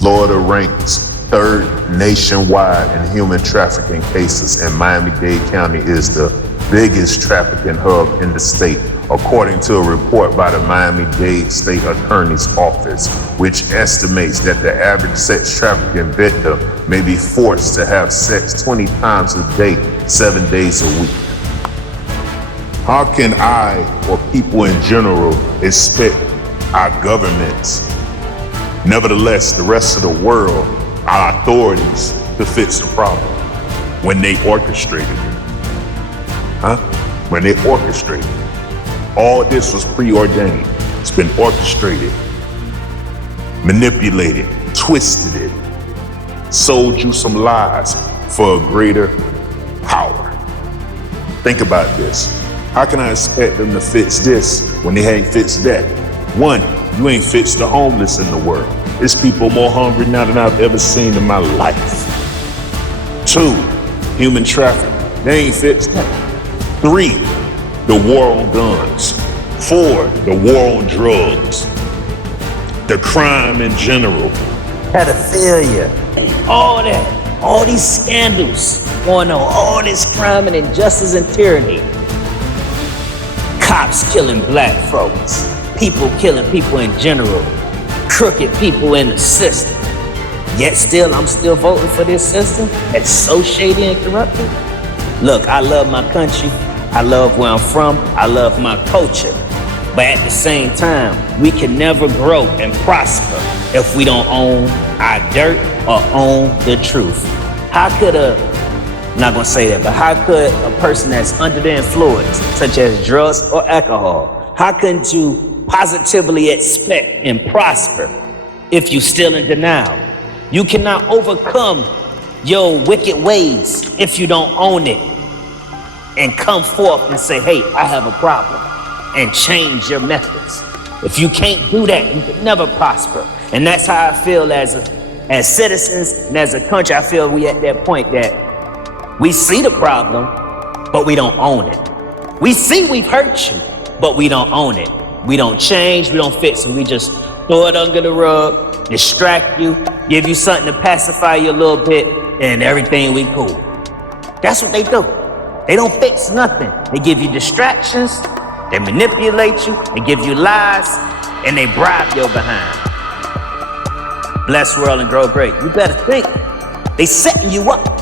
Florida ranks third nationwide in human trafficking cases, and Miami-Dade County is the biggest trafficking hub in the state, according to a report by the Miami-Dade State Attorney's Office, which estimates that the average sex trafficking victim may be forced to have sex 20 times a day, 7 days a week. How can I, or people in general, expect our governments, nevertheless the rest of the world, our authorities, to fix the problem when they orchestrated it? When they orchestrated it. All this was preordained. It's been orchestrated, manipulated, twisted it, sold you some lies for a greater power. Think about this. How can I expect them to fix this when they ain't fixed that? One, you ain't fixed the homeless in the world. There's people more hungry now than I've ever seen in my life. Two, human trafficking. They ain't fixed that. Three, the war on guns. Four, the war on drugs. The crime in general. Pedophilia. All that. All these scandals going on. All this crime and injustice and tyranny. Cops killing black folks. People killing people in general. Crooked people in the system. Yet still, I'm still voting for this system that's so shady and corrupted. Look, I love my country. I love where I'm from. I love my culture. But at the same time, we can never grow and prosper if we don't own our dirt or own the truth. How could I'm not gonna say that, but how could a person that's under the influence, such as drugs or alcohol, how could you positively expect and prosper if you still in denial? You cannot overcome your wicked ways if you don't own it and come forth and say, hey, I have a problem, and change your methods. If you can't do that, you can never prosper. And that's how I feel as citizens and as a country. I feel we at that point that we see the problem, but we don't own it. We see we've hurt you, but we don't own it. We don't change, we don't fix it. We just throw it under the rug, distract you, give you something to pacify you a little bit, and everything we cool. That's what they do. They don't fix nothing. They give you distractions, they manipulate you, they give you lies, and they bribe your behind. Bless world and grow great. You better think. They setting you up.